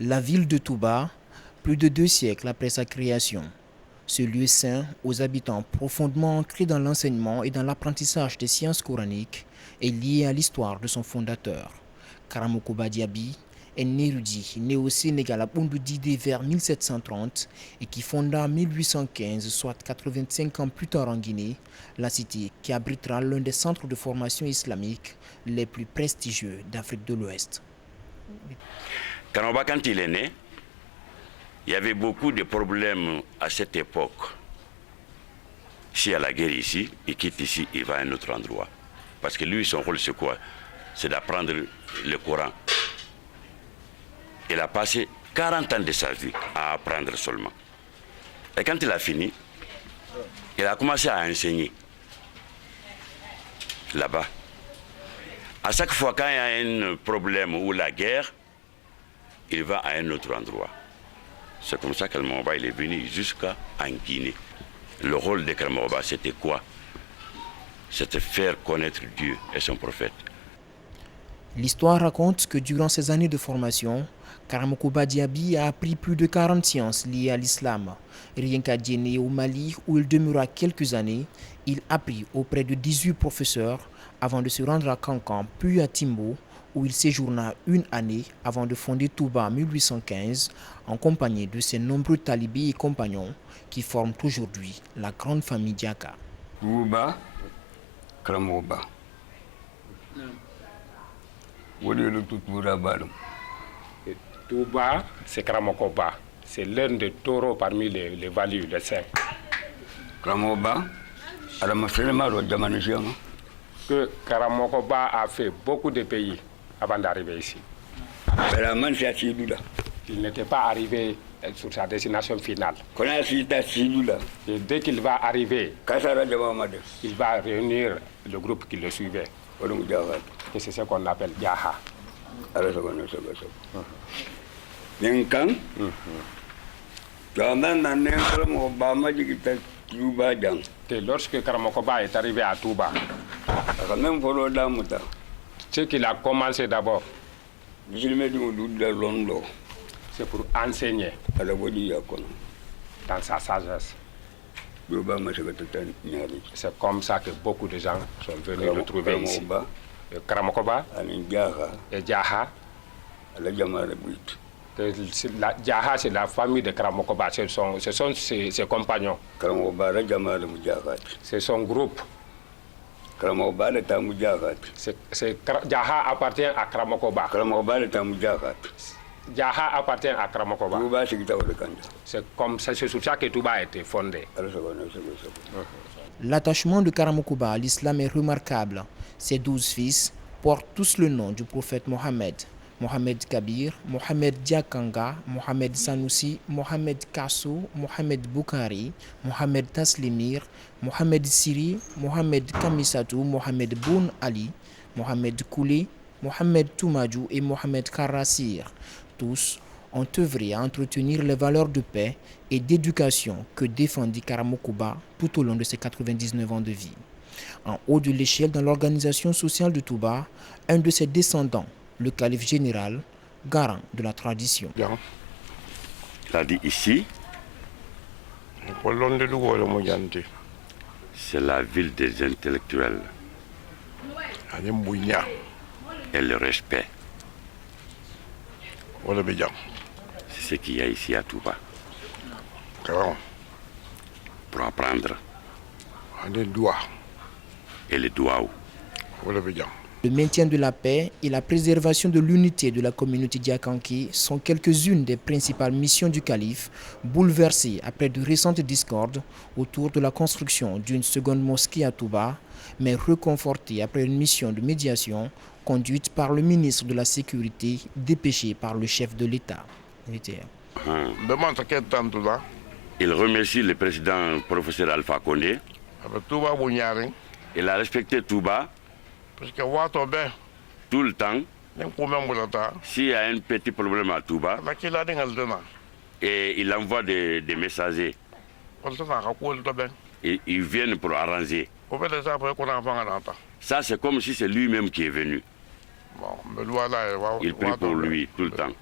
La ville de Touba, plus de 2 siècles après sa création, ce lieu saint aux habitants profondément ancrés dans l'enseignement et dans l'apprentissage des sciences coraniques est lié à l'histoire de son fondateur. Karamoko Diaby est un érudit né au Sénégal à Boundoudidé vers 1730 et qui fonda en 1815, soit 85 ans plus tard en Guinée, la cité qui abritera l'un des centres de formation islamique les plus prestigieux d'Afrique de l'Ouest. Karamoko, quand il est né, il y avait beaucoup de problèmes à cette époque. S'il y a la guerre ici, il quitte ici, il va à un autre endroit. Parce que lui, son rôle, c'est quoi? C'est d'apprendre le Coran. Il a passé 40 ans de sa vie à apprendre seulement. Et quand il a fini, il a commencé à enseigner là-bas. À chaque fois quand il y a un problème ou la guerre, il va à un autre endroit. C'est comme ça qu'Al-Maouba est venu jusqu'en Guinée. Le rôle de Al-Maouba, c'était quoi? C'était faire connaître Dieu et son prophète. L'histoire raconte que durant ces années de formation, Karamoko Diaby a appris plus de 40 sciences liées à l'islam. Rien qu'à Djenné au Mali, où il demeura quelques années, il apprit auprès de 18 professeurs avant de se rendre à Kankan, puis à Timbo, où il séjourna une année avant de fonder Touba en 1815, en compagnie de ses nombreux talibés et compagnons qui forment aujourd'hui la grande famille Diaka. Touba, Karamoba. Touba, c'est Karamokoba. C'est l'un des taureaux parmi les valus, les saints. Karamoba, que Karamokoba a fait beaucoup de pays avant d'arriver ici. Il n'était pas arrivé sur sa destination finale. Et dès qu'il va arriver, il va réunir le groupe qui le suivait. Et c'est ce qu'on appelle Yaha. Et lorsque Karamokoba est arrivé à Touba, ce qu'il a commencé d'abord, c'est pour enseigner dans sa sagesse. C'est comme ça que beaucoup de gens sont venus le trouver ici. Karamokoba et Diaha. Diaha, c'est la famille de Karamokoba, ce sont ses compagnons. C'est son groupe. Diaha appartient à Karamokoba. Diaha appartient à Karamokoba. C'est comme ça, c'est sur ça que Touba a été fondé. L'attachement de Karamokoba à l'islam est remarquable. Ses 12 fils portent tous le nom du prophète Mohammed. Mohamed Kabir, Mohamed Diakanga, Mohamed Sanoussi, Mohamed Kasso, Mohamed Boukari, Mohamed Taslimir, Mohamed Siri, Mohamed Kamisatou, Mohamed Boun Ali, Mohamed Koulé, Mohamed Toumadjou et Mohamed Karassir. Tous ont œuvré à entretenir les valeurs de paix et d'éducation que défendit Karamokoba tout au long de ses 99 ans de vie. En haut de l'échelle dans l'organisation sociale de Touba, un de ses descendants, le calife général, garant de la tradition. Il a dit ici, c'est la ville des intellectuels et le respect. C'est ce qu'il y a ici à Touba. Pour apprendre. Et les douaou. Le maintien de la paix et la préservation de l'unité de la communauté diakanké sont quelques-unes des principales missions du calife, bouleversées après de récentes discordes autour de la construction d'une seconde mosquée à Touba, mais reconfortées après une mission de médiation conduite par le ministre de la Sécurité, dépêché par le chef de l'État. Il remercie le président professeur Alpha Condé. Il a respecté Touba. Tout le temps, s'il y a un petit problème à Touba, et il envoie des messagers. Et ils viennent pour arranger. Ça, c'est comme si c'est lui-même qui est venu. Il prie pour lui tout le temps.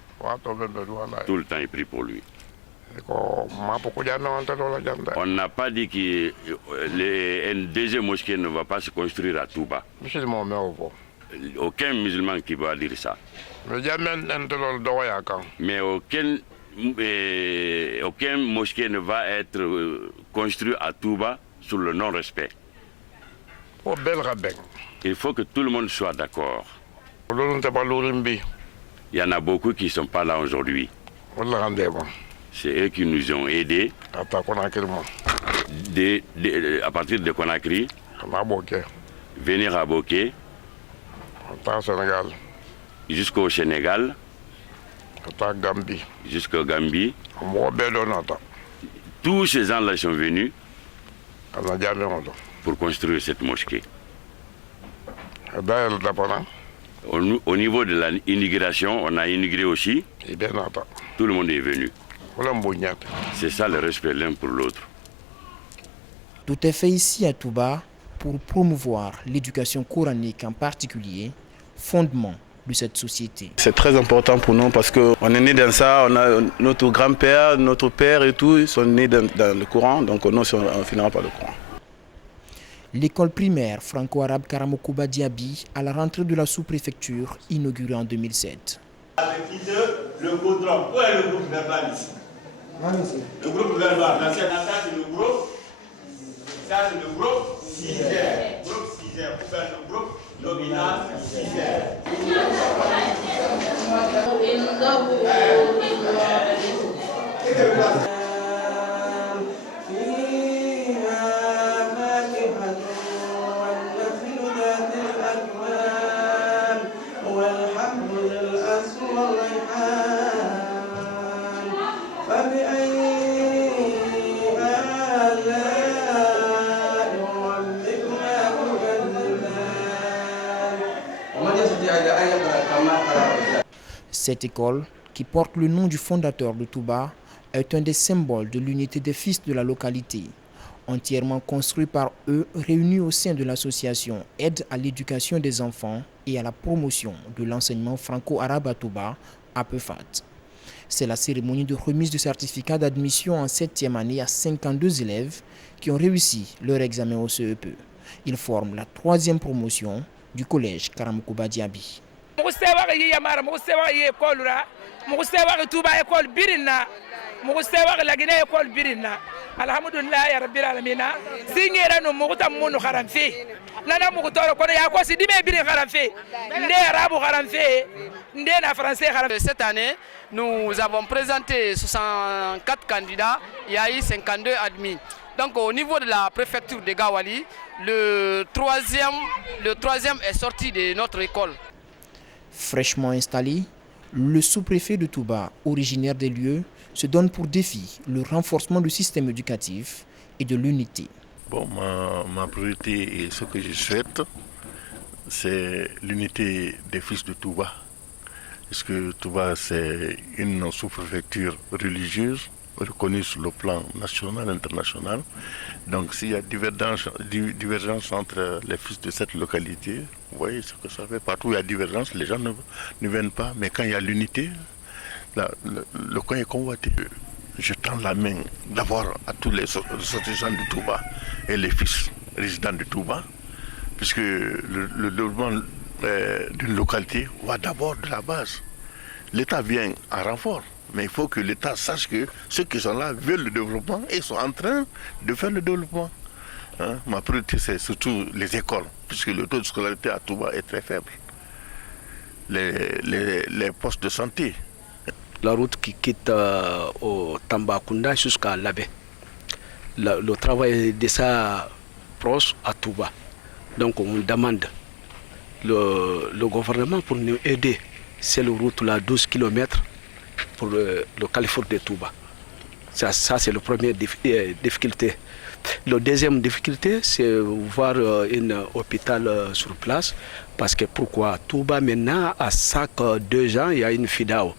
Tout le temps, il prie pour lui. On n'a pas dit qu'une deuxième mosquée ne va pas se construire à Touba. Aucun musulman qui va dire ça. Mais aucun mosquée ne va être construit à Touba sur le non-respect. Il faut que tout le monde soit d'accord. Il y en a beaucoup qui ne sont pas là aujourd'hui. C'est eux qui nous ont aidés à partir de Conakry, venir à Boké, jusqu'au Sénégal, jusqu'au Gambie. Tous ces gens-là sont venus pour construire cette mosquée. Au niveau de l'immigration, on a immigré aussi. Tout le monde est venu. C'est ça le respect l'un pour l'autre. Tout est fait ici à Touba pour promouvoir l'éducation coranique en particulier, fondement de cette société. C'est très important pour nous parce qu'on est né dans ça, on a notre grand-père, notre père et tout, ils sont nés dans le Coran, donc nous on finira par le Coran. L'école primaire franco-arabe Karamoko Diaby à la rentrée de la sous-préfecture inaugurée en 2007. Le goudron, où est le groupe verbal ici? Le groupe verbal, ça c'est le groupe, ça c'est le groupe 6R. Groupe 6R, pour faire le groupe nominal 6R. Cette école, qui porte le nom du fondateur de Touba, est un des symboles de l'unité des fils de la localité. Entièrement construit par eux, réunis au sein de l'association Aide à l'éducation des enfants et à la promotion de l'enseignement franco-arabe à Touba, APEFAT. C'est la cérémonie de remise de certificat d'admission en 7e année à 52 élèves qui ont réussi leur examen au CEP. Ils forment la 3e promotion du collège Karamoko Diaby. Alhamdulillah ya rabbil alamin singera no muguta munu kharamfi nana mugutoro kono ya ko sidime biri kharamfi ndé arabu kharamfi ndé na français kharamfi. Cette année, nous avons présenté 64 candidats, il y a eu 52 admis. Donc au niveau de la préfecture de Gawali, le troisième est sorti de notre école. Fraîchement installé, le sous-préfet de Touba, originaire des lieux, se donne pour défi le renforcement du système éducatif et de l'unité. Bon, ma priorité et ce que je souhaite, c'est l'unité des fils de Touba. Parce que Touba, c'est une sous-préfecture religieuse reconnue sur le plan national et international. Donc s'il y a divergence entre les fils de cette localité, vous voyez ce que ça fait. Partout où il y a divergence, les gens ne viennent pas. Mais quand il y a l'unité, le coin est convoité. Je tends la main d'abord à tous les ressortissants de Touba et les fils résidents de Touba, puisque le développement d'une localité va d'abord de la base. L'État vient en renfort, mais il faut que l'État sache que ceux qui sont là veulent le développement et sont en train de faire le développement. Ma priorité, c'est surtout les écoles, puisque le taux de scolarité à Touba est très faible. Les postes de santé. La route qui quitte au Tambacounda jusqu'à Labé. Le travail est déjà proche à Touba. Donc on demande le gouvernement pour nous aider. C'est la route là 12 km pour le carrefour de Touba. Ça c'est la première difficulté. La deuxième difficulté, c'est voir un hôpital sur place. Parce que pourquoi Touba maintenant, à chaque 2 ans, il y a une FIDAO.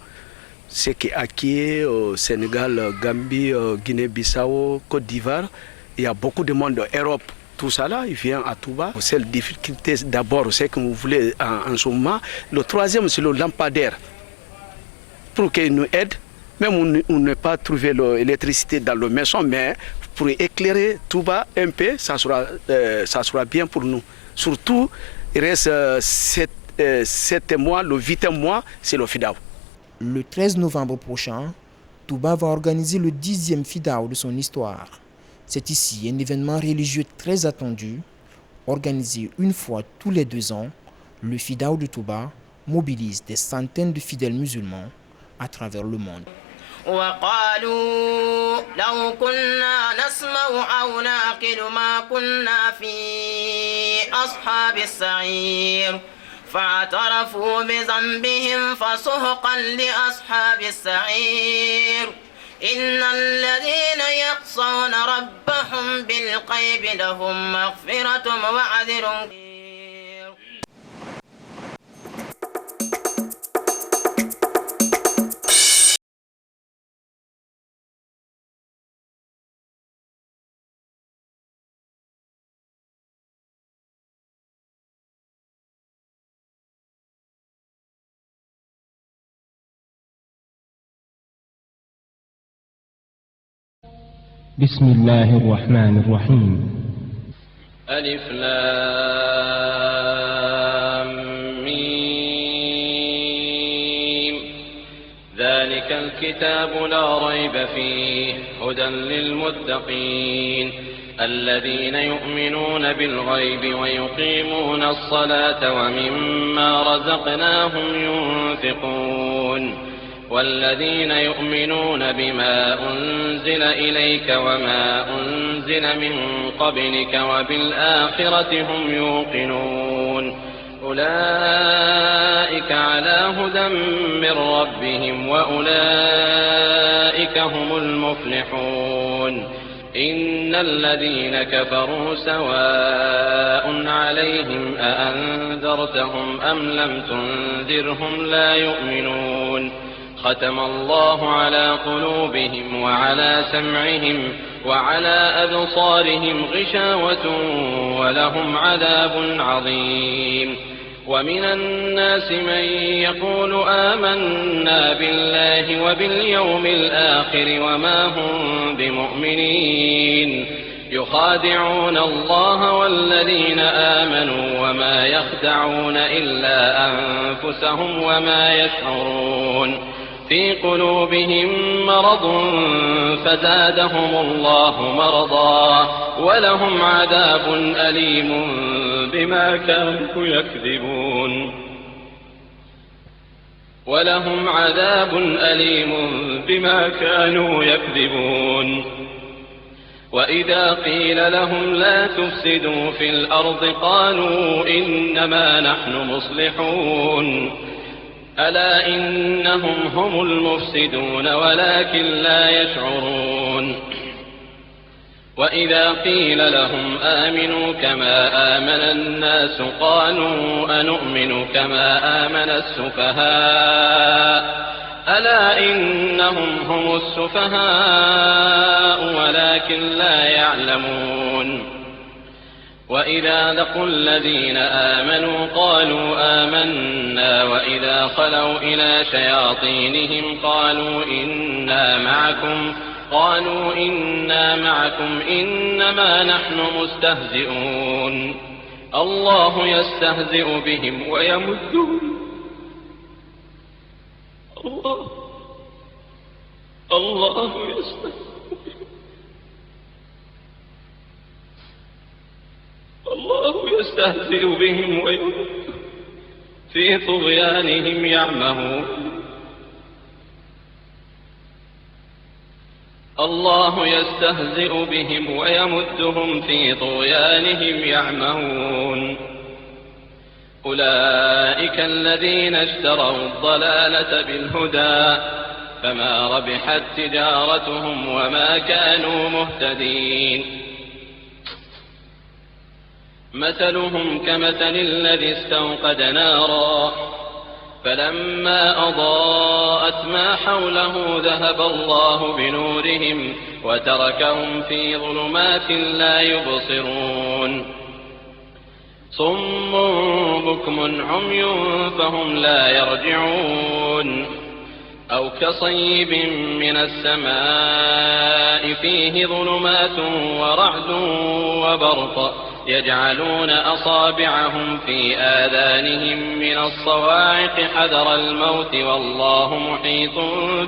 C'est qu'Akié, au Sénégal, Gambie, Guinée-Bissau, Côte d'Ivoire, il y a beaucoup de monde d'Europe. Tout ça là, il vient à Touba. C'est la difficulté d'abord, c'est que vous voulez en ce moment. Le troisième, c'est le lampadaire. pour qu'ils nous aident. Même on n'a pas trouvé l'électricité dans la maison, mais pour éclairer Touba un peu, ça sera bien pour nous. Surtout, il reste 7 mois, le 8e mois, c'est le FIDAO. Le 13 novembre prochain, Touba va organiser le 10e FIDAO de son histoire. C'est ici un événement religieux très attendu, organisé une fois tous les 2 ans. Le FIDAO de Touba mobilise des centaines de fidèles musulmans à travers le monde. وقالوا لو كنا نسمع أو نعقل ما كنا في أصحاب السعير فاعترفوا بذنبهم فسحقا لأصحاب السعير إن الذين يخشون ربهم بالغيب لهم مغفرة وأجر. بسم الله الرحمن الرحيم. ألف لام ميم. ذلك الكتاب لا ريب فيه هدى للمتقين الذين يؤمنون بالغيب ويقيمون الصلاة ومما رزقناهم ينفقون والذين يؤمنون بما أنزل إليك وما أنزل من قبلك وبالآخرة هم يوقنون أولئك على هدى من ربهم وأولئك هم المفلحون إن الذين كفروا سواء عليهم أأنذرتهم أم لم تنذرهم لا يؤمنون ختم الله على قلوبهم وعلى سمعهم وعلى أبصارهم غشاوة ولهم عذاب عظيم ومن الناس من يقول آمنا بالله وباليوم الآخر وما هم بمؤمنين يخادعون الله والذين آمنوا وما يخدعون إلا أنفسهم وما يشعرون في قلوبهم مرض فزادهم الله مرضا ولهم عذاب أليم بما كانوا يكذبون ولهم عذاب أليم بما كانوا يكذبون وإذا قيل لهم لا تفسدوا في الأرض قالوا إنما نحن مصلحون ألا إنهم هم المفسدون ولكن لا يشعرون وإذا قيل لهم آمنوا كما آمن الناس قالوا أنؤمن كما آمن السفهاء ألا إنهم هم السفهاء ولكن لا يعلمون وإذا لقوا الذين آمنوا قالوا آمنا وإذا خلوا إلى شياطينهم قالوا إنا معكم إنما نحن مستهزئون الله يستهزئ بهم ويمدهم الله يستهزئ بهم ويمدهم في طغيانهم يعمهون الله يستهزئ بهم ويمدهم في طغيانهم يعمهون أولئك الذين اشتروا الضلالة بالهدى فما ربحت تجارتهم وما كانوا مهتدين مثلهم كمثل الذي استوقد نارا فلما أضاءت ما حوله ذهب الله بنورهم وتركهم في ظلمات لا يبصرون صم بكم عمي فهم لا يرجعون أو كصيب من السماء فيه ظلمات ورعد وبرق يجعلون أصابعهم في آذانهم من الصواعق حذر الموت والله محيط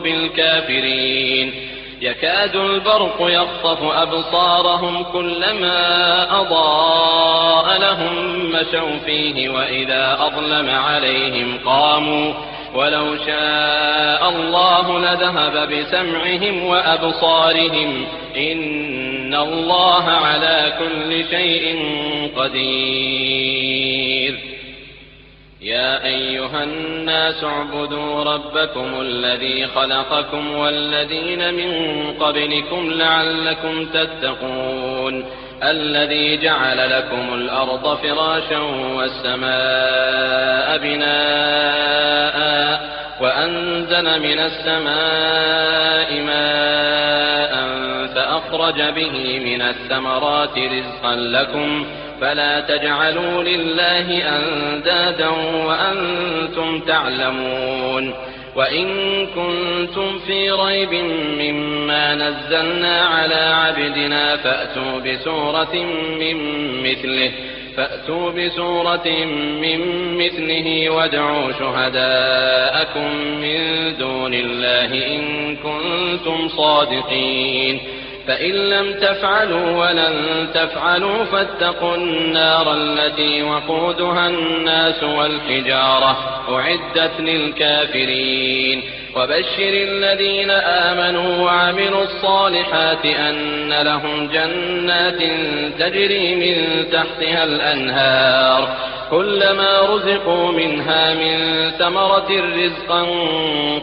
بالكافرين يكاد البرق يخطف أبصارهم كلما أضاء لهم مشوا فيه وإذا أظلم عليهم قاموا ولو شاء الله لذهب بسمعهم وأبصارهم إن الله على كل شيء قدير يا أيها الناس اعبدوا ربكم الذي خلقكم والذين من قبلكم لعلكم تتقون الذي جعل لكم الأرض فراشا والسماء بناء وأنزل من السماء ماء فأخرج به من الثمرات رزقا لكم فلا تجعلوا لله أندادا وأنتم تعلمون وإن كنتم في ريب مما نزلنا على عبدنا فأتوا بسورة من مثله وادعوا شهداءكم من دون الله إن كنتم صادقين فإن لم تفعلوا ولن تفعلوا فاتقوا النار التي وقودها الناس والحجارة أعدت للكافرين وبشر الذين آمنوا وعملوا الصالحات أن لهم جنات تجري من تحتها الأنهار كلما رزقوا منها من ثمرة رزقا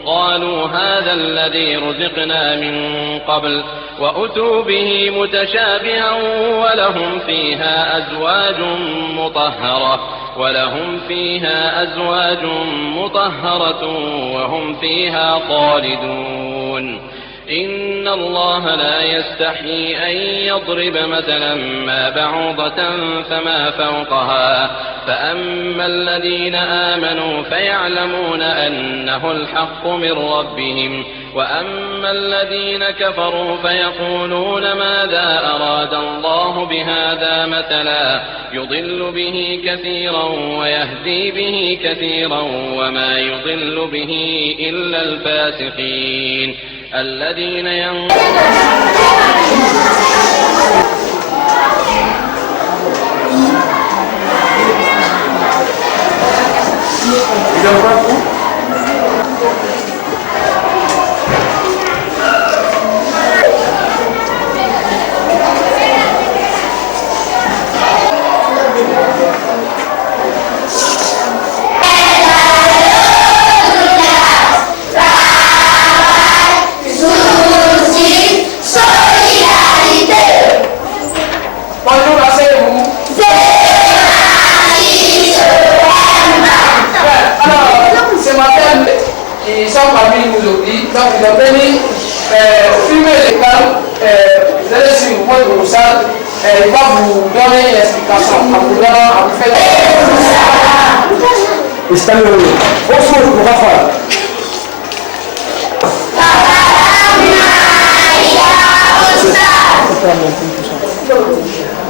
قالوا هذا الذي رزقنا من قبل وأتوا به متشابها ولهم فيها أزواج مطهرة وهم فيها خالدون إن الله لا يستحيي أن يضرب مثلا ما بعوضة فما فوقها فأما الذين آمنوا فيعلمون أنه الحق من ربهم وأما الذين كفروا فيقولون ماذا أراد الله بهذا مثلا يضل به كثيرا ويهدي به كثيرا وما يضل به إلا الفاسقين الذين Ils sont parmi nous aujourd'hui, donc ils ont venu fumer les cannes, vous allez sur le point de Roussal, il va vous donner l'explication, en vous faire استمعوا اصبروا غفر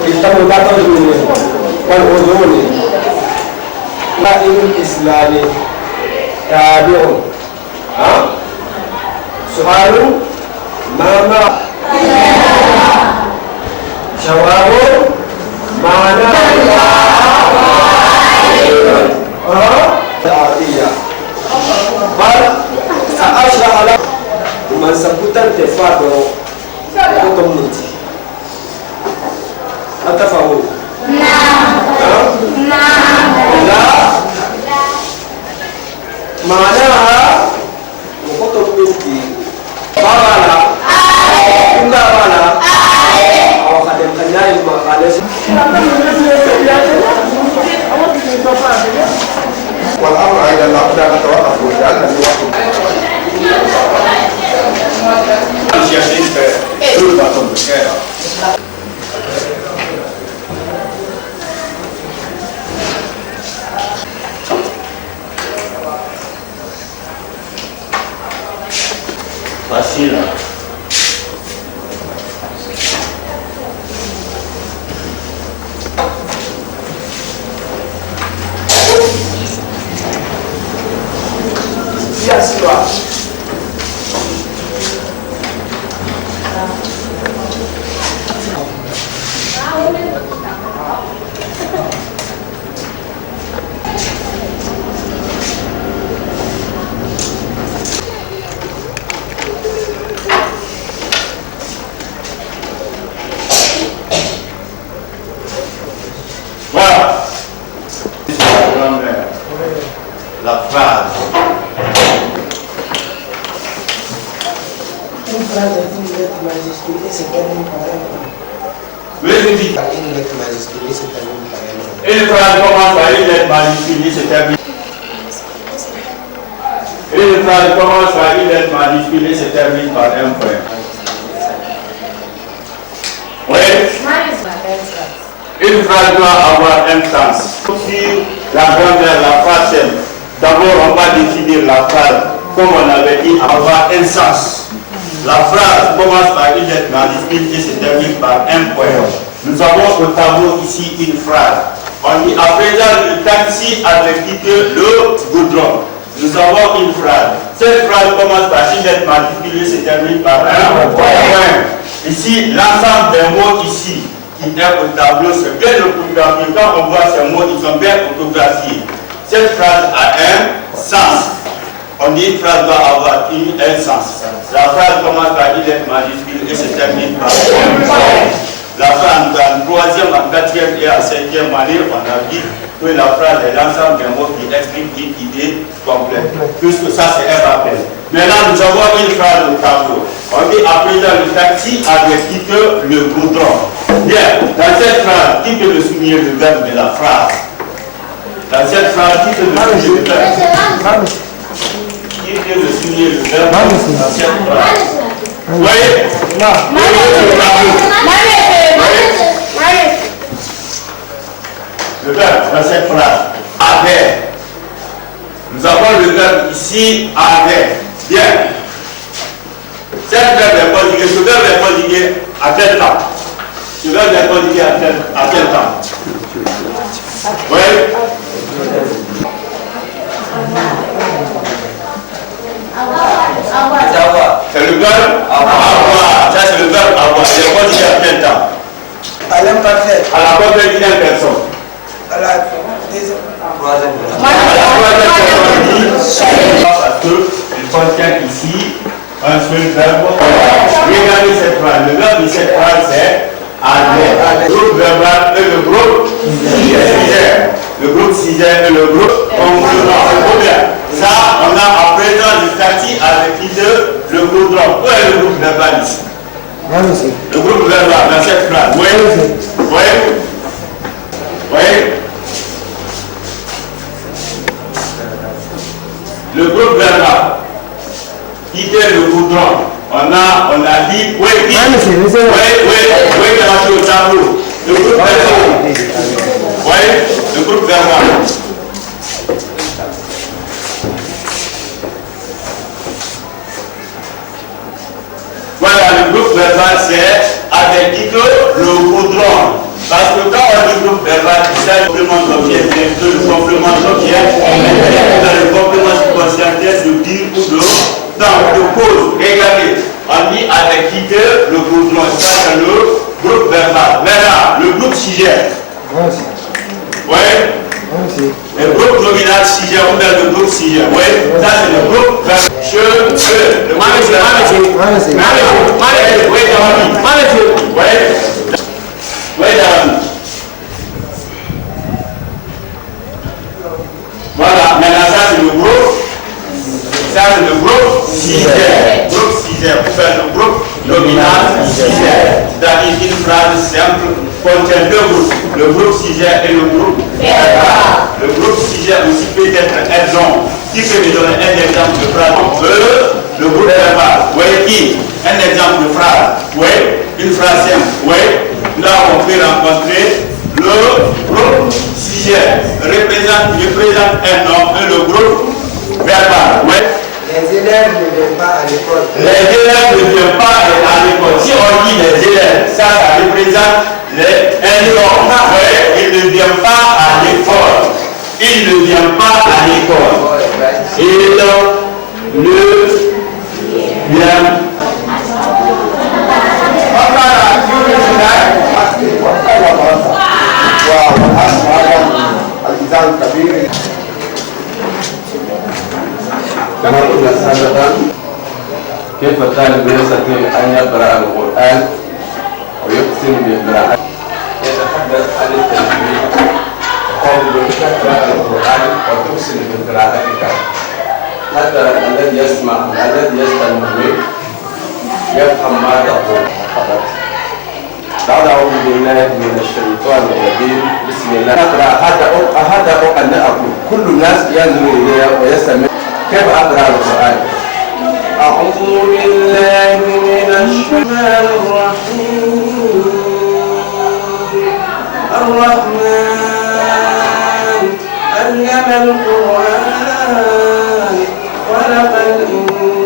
استمعوا لا تضربوا والأذون نائم الإسلامي تابع سؤال ماما جواب معنى العربية بل سأشرح لك من سكوتا تفادو كومنتي أتفهمون؟ نعم لا معناها وخطب مسكي بابانا كنا بانا أو خدم خناي ما خالص والأمر إلى الله لا نتوقف لأن facile. Yes, you are. Voilà. La phrase. Une phrase avec une lettre majuscule et se termine par un point. Oui, je dis. Une lettre majuscule et se termine par un point. Une phrase commence par une lettre majuscule et se termine. Une phrase commence par une lettre majuscule et se termine par un point. Oui. Une phrase doit avoir un sens. Sur la grammaire, la phrase simple. D'abord, on va définir la phrase, comme on avait dit, avoir un sens. La phrase commence par une lettre majuscule et se termine par un point. Nous avons au tableau ici une phrase. On dit à présent le taxi avait quitté le goudron. Nous avons une phrase. Cette phrase commence par une lettre majuscule et se termine par un point. Ici, l'ensemble des mots ici qui est au tableau, c'est bien orthographié. Quand on voit ces mots, ils sont bien orthographiés. Cette phrase a un sens. On dit une phrase doit avoir un sens. La phrase commence par une lettre majuscule et se termine par un point. La phrase en troisième, en quatrième et en cinquième année, on a dit que la phrase est l'ensemble des mots qui expriment une idée complète. Puisque ça, c'est un rappel. Maintenant, nous avons une phrase au tableau. On dit à présent le taxi avait quitté le goudron. Bien, dans cette phrase, qui peut me souligner le verbe de la phrase? Dans cette phrase, qui peut me souligner le verbe? Qui peut me souligner le verbe dans cette phrase? Oui. Le verbe dans cette phrase, avait. Nous avons le verbe ici, avait. Bien. Cette verbe est conjugué, ce verbe est conjugué à quel temps? Ce verbe est conjugué à quel temps? Oui. C'est le verbe avoir. Ça, c'est le verbe avoir. Il est conjugué à quel temps? À l'imparfait. À la première personne. À la deuxième. Troisième personne. Parce qu'il contient ici un seul verbe. Regardez cette phrase. Le verbe de cette phrase, c'est aller. Le groupe verbal et le groupe sujet. Le groupe sujet et le groupe complément. C'est bien. Ça, on a à présent le taxi avec le goudron. Où est le groupe verbal ici? Le groupe verbal dans cette phrase. Oui. Oui. Oui. Le groupe verbal. Quitter le goudron. On a dit. Oui, oui. Oui, au tableau. Le groupe verbal. Oui, le groupe verbal. Voilà, le groupe verbal, c'est avec dit que le goudron. Parce que quand on dit groupe verbal, c'est le complément d'objet, le complément d'objet, le complément substantiel de dire ou de dans de cause. Regardez, on dit avec quitter le goudron, ça c'est le groupe verbal. Maintenant, le groupe sujet. Oui. Le groupe nominal sujet, ou bien le groupe sujet. Oui, ça c'est le groupe verbal. Je veux. Le groupe voilà, maintenant ça c'est le groupe. Ça c'est le groupe sujet. Groupe sujet, pour faire le groupe nominal sujet. C'est-à-dire une phrase simple contient deux groupes. Le groupe sujet et le groupe verbal. Le groupe sujet aussi peut être un nom. Qui peut me donner un exemple de phrase? Le groupe verbal. Oui, qui? Un exemple de phrase. Oui, une phrase simple. Oui, là on peut rencontrer le groupe sujet représente un nom et le groupe verbal. Oui. Les élèves ne viennent pas à l'école. Les élèves ne viennent pas à l'école. Si on dit les élèves, ça représente un nombre. Ils ne viennent pas à l'école. Ils ne viennent pas à l'école. Ils ne viennent كما قلنا سابقا كيف الطالب يستطيع ان يقرا القران ويحسن بقراءته يتحدث عن التجويد قول تقرا القران وتحسن بقراءتك حتى الذي يسمع الذي يستمع بك يفهم ما تقول فقط. بعد أعوذ بالله من الشيطان الرجيم بسم الله أقرأ هذا أن أقول كل الناس ينظر إلي ويستمع كيف أقرأ القرآن؟ أعوذ بالله من الشيطان الرجيم الرحمن علم القرآن خلق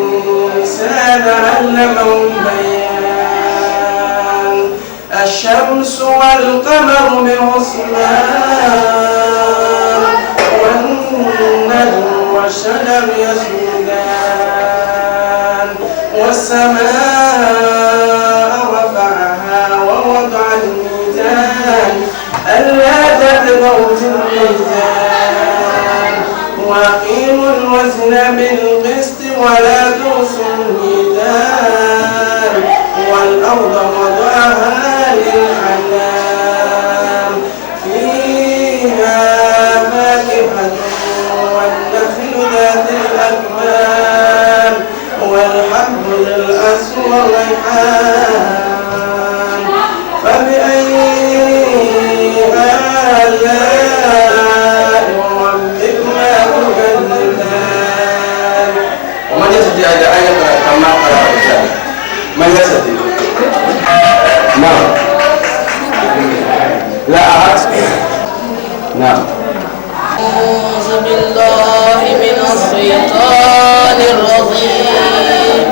الإنسان علمه البيان الشمس والقمر بحسبان والنجم والشجر يسجدان والسماء رفعها ووضع الميزان ألا تطغوا في الميزان وأقيموا الوزن بالقسط ولا تخسوا الميزان والأرض وضعها للأنام فيها فاكهة والنخل ذات الأكمام والحب الأسود والريحان فبأي آلاء ربكما تكذبان. ومن يستطيع أن يقرأ كما قرأ الرجال؟ من يستطيع؟ نعم. لا أحد؟ نعم. أعوذ بالله من الشيطان الرجيم.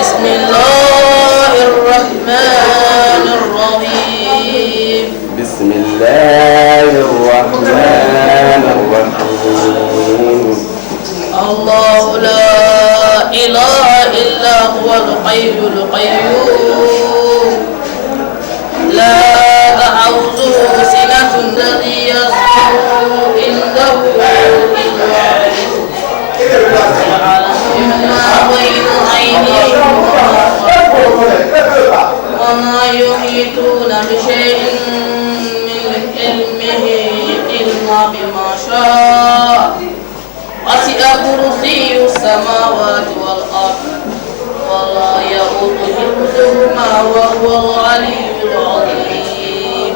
بسم الله الرحمن الرحيم. بسم الله الرحمن الرحيم. الله لا إله إلا هو الحي القيوم لا تأخذه سنة الذي يسمع عنده إلا يعلم ما بين أيديهم وما يحيطون بشيء من علمه إلا بما شاء وسع كرسي السماوات والأرض ولا يؤوده حفظهما وهو العلي العظيم.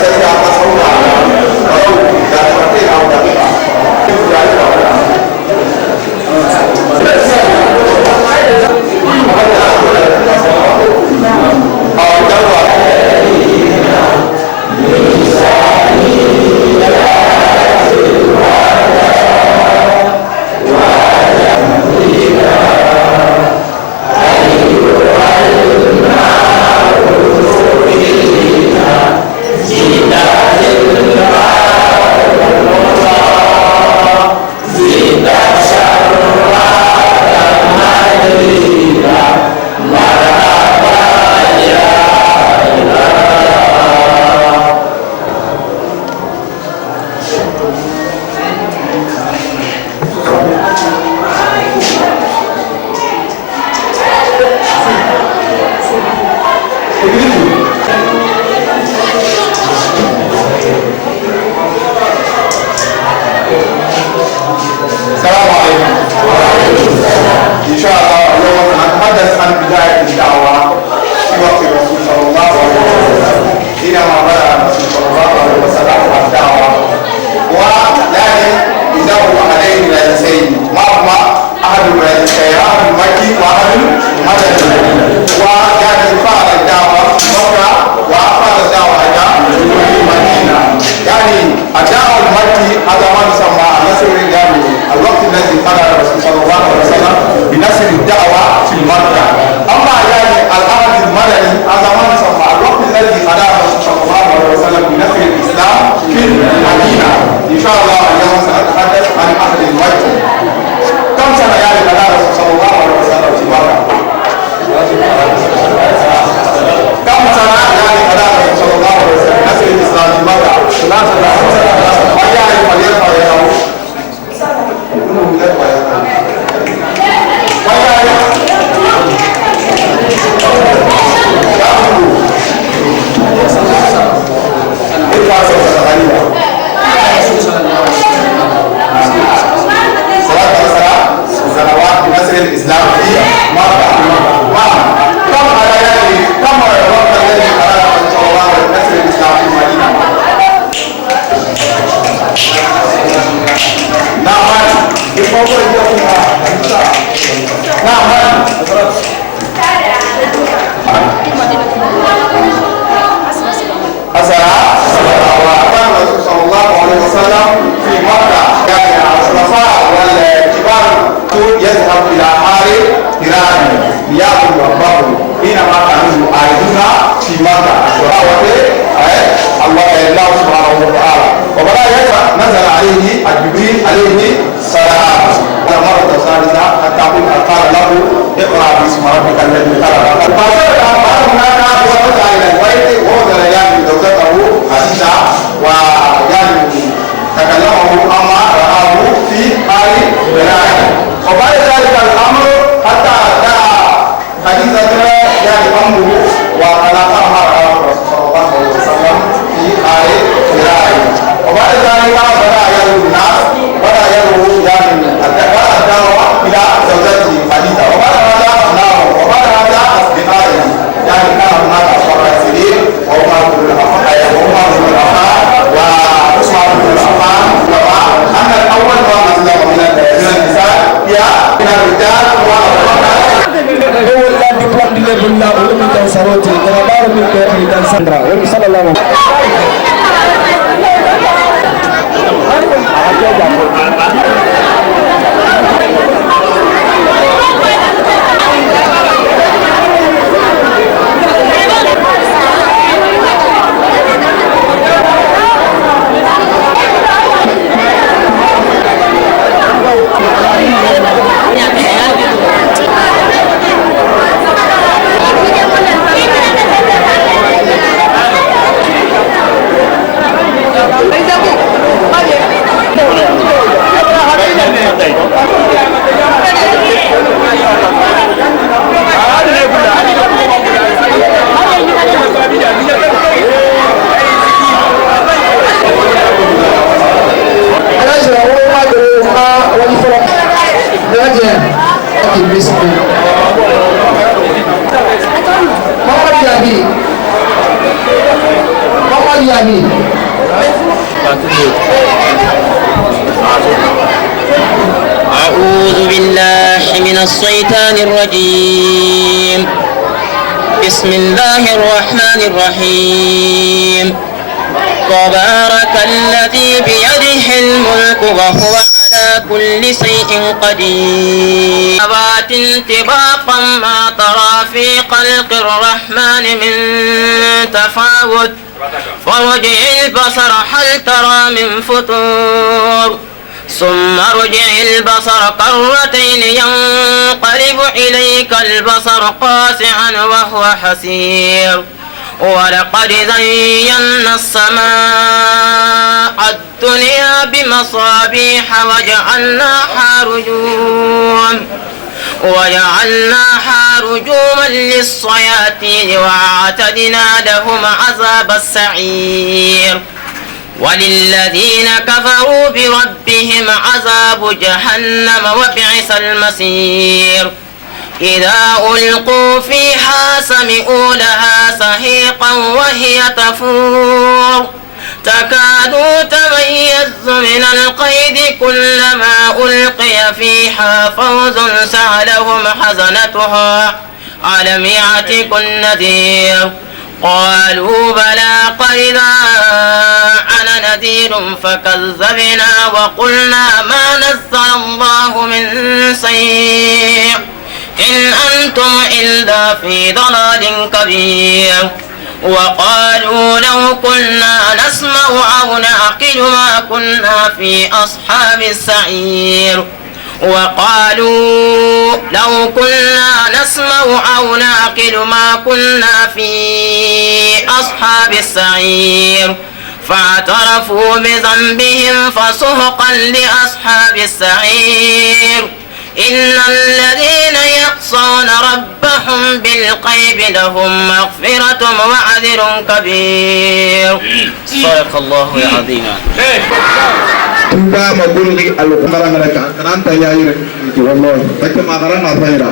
Saya أحد المكي وأحد المدني ويعني فعل الدعوة مكة وأفعل الدعوة إلى المدينة يعني الدعوة المكي هذا ما يسمى نشر يعني الوقت الذي قضى الرسول صلى الله عليه وسلم بنشر الدعوة في مكة أما يعني العهد المدني هذا ما يسمى الوقت الذي قضى الرسول صلى الله عليه وسلم بنشر الإسلام في المدينة إن شاء الله اليوم سنتحدث عن العهد المكي كم سنة يعني قضى الرسول صلى الله عليه وسلم في مكة كم سنة يعني قضى الرسول صلى الله عليه وسلم بنشر الإسلام في مكة من يعرف فليرفع يده سنوات بنشر الإسلام في مكة. كم الوقت الذي قضاه الرسول صلى الله عليه وسلم بنشر الإسلام في المدينة؟ نعم. وكان الرسول صلى الله عليه وسلم في مكة يعني الخلفاء والكبار يذهب إلى حارب إيران ليأكل ربهم حينما كانوا يعايدون في مكة الله سبحانه وتعالى وبدأ نزل عليه الجبريل عليه السلام المرة الثالثة حتى قال له اقرأ باسم ربك الذي خلق فصدق هناك ورجع إلى البيت ووزن يعني زوجته عائشة ويعني تكلمه أما رآه في حال بنائه وبعد ذلك الأمر حتى جاء حديثة يعني أمره وخلقها رآه الرسول صلى الله عليه وسلم في حال بنائه وبعد ذلك بدأ يدعو الناس بدأ يدعو يعني الدعوة إلى زوجته خديجة وبعد هذا أصدقائه يعني كان هناك أصحاب كثيرين وعمر بن الخطاب وعثمان بن عفان أن الأول ما أسلم من النساء هي من الرجال صلى الله عليه وسلم أعوذ بالله من الشيطان الرجيم. بسم الله الرحمن الرحيم. تبارك الذي بيده الملك وهو على كل شيء قدير. نبات انطباقا ما ترى في خلق الرحمن من تفاوت فرجع البصر هل ترى من فطور ثم رجع البصر كرتين ينقلب إليك البصر خاسعا وهو حسير. ولقد زينا السماء الدنيا بمصابيح وجعلناها رجوما للشياطين وأعتدنا لهم عذاب السعير. وللذين كفروا بربهم عذاب جهنم وبئس المصير. إذا ألقوا فيها سمعوا لها شهيقا وهي تفور تكاد تميز من القيد كلما ألقي فيها فوز سألهم حزنتها ألم يأتكم نذير قالوا بلى قد جاءنا نذير فكذبنا وقلنا ما نزل الله من شيء إن أنتم إلا في ضلال كبير وقالوا لو كنا نسمع أو نعقل ما كنا في أصحاب السعير وقالوا لو كنا نسمع أو نعقل ما كنا في أصحاب السعير فاعترفوا بذنبهم فسحقا لأصحاب السعير إن الذين يخشون ربهم بالغيب لهم مغفرة وأجر كبير صدق الله العظيم. Tuba magulgi al-umara mereka kerana yair itu Allah. Mereka makaran apa ya?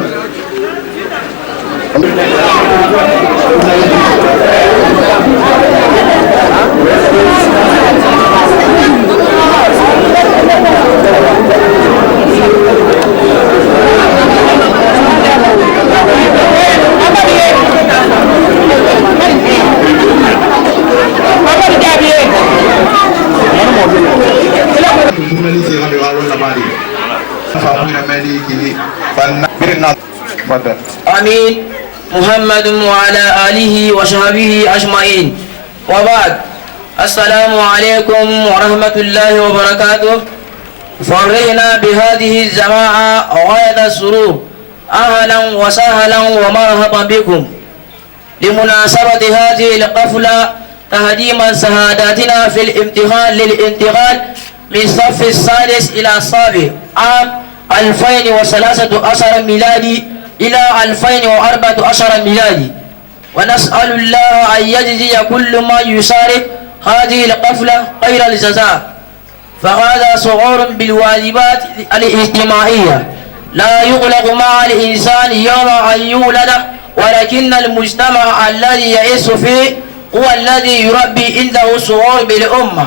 آمين. محمد وعلى آله وصحبه أجمعين. وبعد السلام عليكم ورحمة الله وبركاته. فرحنا بهذه الجماعة غاية السرور. أهلا وسهلا ومرحبا بكم لمناسبة هذه القفلة تهديما شهاداتنا في الامتحان للانتقال من الصف السادس إلى السابع عام 2013 ميلادي إلى 2014 ميلادي ونسأل الله أن يجزي كل من يشارك هذه القفلة خير الجزاء فهذا شعور بالواجبات الاجتماعية لا يغلق مع الإنسان يوم أن يولد ولكن المجتمع الذي يعيش فيه هو الذي يربي عنده شعور بالأمة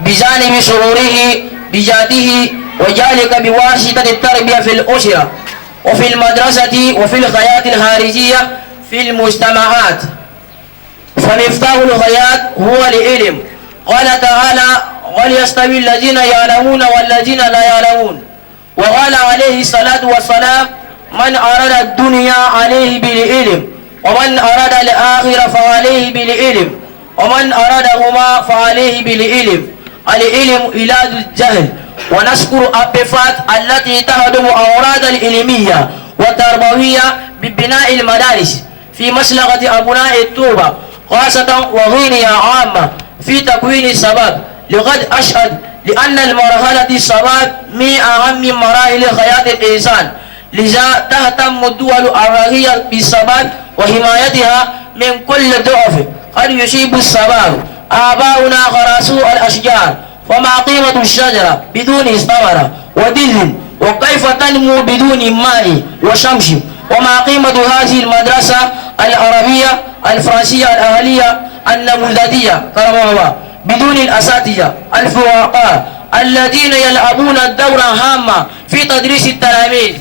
بجانب شعوره بذاته وذلك بواسطة التربية في الأسرة وفي المدرسة وفي الحياة الخارجية في المجتمعات فمفتاح الحياة هو العلم قال تعالى وليستوي الذين يعلمون والذين لا يعلمون وقال عليه الصلاة والسلام من أراد الدنيا عليه بالعلم ومن أراد الآخرة فعليه بالعلم ومن أرادهما فعليه بالعلم العلم علاج الجهل ونشكر الأبفات التي تهدم أوراد العلمية والتربوية ببناء المدارس في مشلقة أبناء التوبة خاصة وغيرها عامة في تكوين الشباب لقد أشهد لأن المرحلة الشباب من أهم مراحل حياة الإنسان لذا تهتم الدول الراقية بالشباب وحمايتها من كل ضعف قد يصيب الشباب آباؤنا غرسوا الأشجار وما قيمة الشجرة بدون ثمرة وظل وكيف تنمو بدون ماء وشمس وما قيمة هذه المدرسة العربية الفرنسية الأهلية النموذجية كرمها بدون الأساتذة الفقهاء الذين يلعبون دورا هاما في تدريس التلاميذ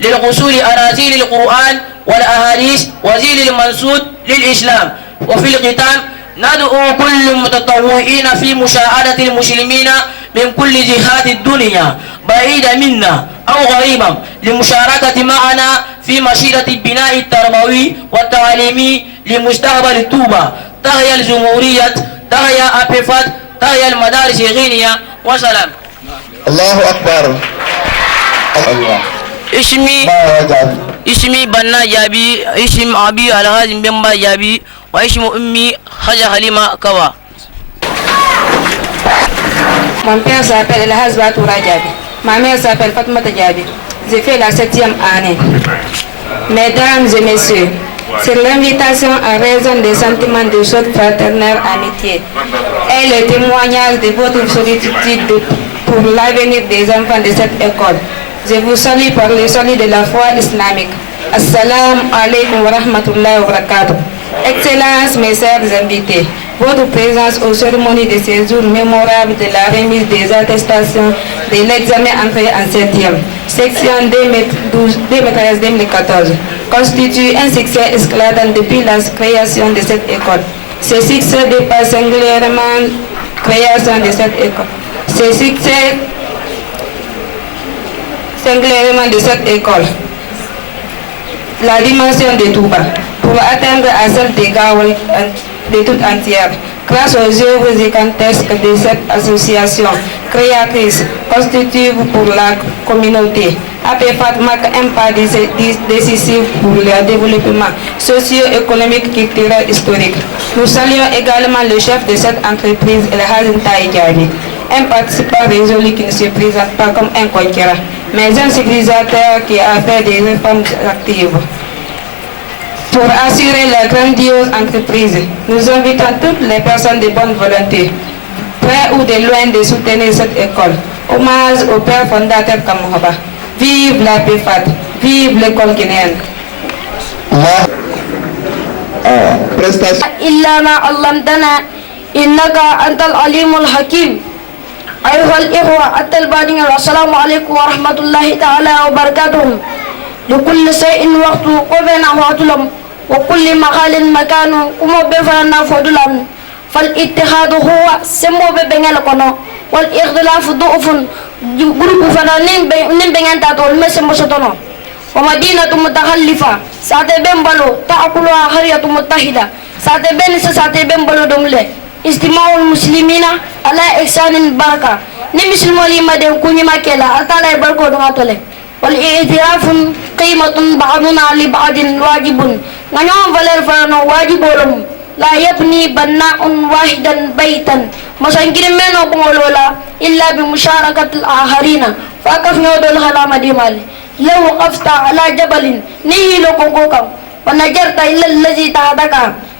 للحصول على زيل القرآن والأحاديث وزيل المنسوب للإسلام. وفي الختام ندعو كل المتطوعين في مساعدة المسلمين من كل جهات الدنيا بعيدا منا أو غريبا للمشاركة معنا في مسيرة البناء التربوي والتعليمي لمستقبل التوبة. تحيا الجمهورية، تحيا أبفات، تحيا المدارس الغينية وسلام. الله أكبر. الله. اسمي بنا جابي، اسم أبي الغاز بمبا جابي، واسم أمي خجا حليمة كوا. Mon père s'appelle Elhaz Batoura Diaby. Ma mère s'appelle Fatmata Diaby. J'ai fait la 7e année. Mesdames et messieurs, c'est l'invitation en raison des sentiments de cette fraternelle amitié et le témoignage de votre sollicitude pour l'avenir des enfants de cette école. Je vous salue par le salut de la foi islamique. Assalamu alaikum wa rahmatullahi wa barakatuh. Excellences, mes chers invités, votre présence aux cérémonies de séjour mémorables de la remise des attestations de l'examen entrée en 7e, section 2013-2014, constitue un succès éclatant depuis la création de cette école. Ce succès dépasse singulièrement la création de cette école. Ce succès singulièrement de cette école, la dimension de Touba, pour atteindre à celle des Gawal de toute entière, grâce aux œuvres gigantesques de cette association créatrice constitutive pour la communauté. APFAT marque un pas décisif pour le développement socio-économique, culturel, historique. Nous saluons également le chef de cette entreprise, El Hazim Taïdiabi, un participant résolu qui ne se présente pas comme un conquérant, mais un civilisateur qui a fait des réformes actives. Pour assurer la grandiose entreprise, nous invitons toutes les personnes de bonne volonté, près ou de loin, de soutenir cette école. Hommage au père fondateur Kamouhaba. Vive la PFAT, vive l'école guinéenne. إلا ما علمتنا إنك أنت العليم الحكيم. أيها الإخوة الطلبانيين، السلام عليكم ورحمة الله تعالى وبركاته. لكل شيء وقت وبين وقتلم وكل مقال مكان وما بفرنا فضلم، فالاتخاذ هو سمو ببنال قنو والإختلاف ضعف جروب فنانين بين تاتول مسمو ستونو ومدينة متخلفة ساتي بمبلو تأكلها خرية متحدة ساتي بن ساتي بمبلو دملة استماع المسلمين على إحسان البركة نمسلمو لما دين كوني ماكيلا أتالا يبركو دماتولي والاعتراف قيمة بعضنا لبعض واجب نعم فلر فرنو واجب ولم لا يبني بناء واحدا بيتا مسانجر منو بمولولا إلا بمشاركة الآخرين فأكف نودو الخلام ديمال لو وقفت على جبل نهيلو كوكوكا ونجرت إلا الذي تحتك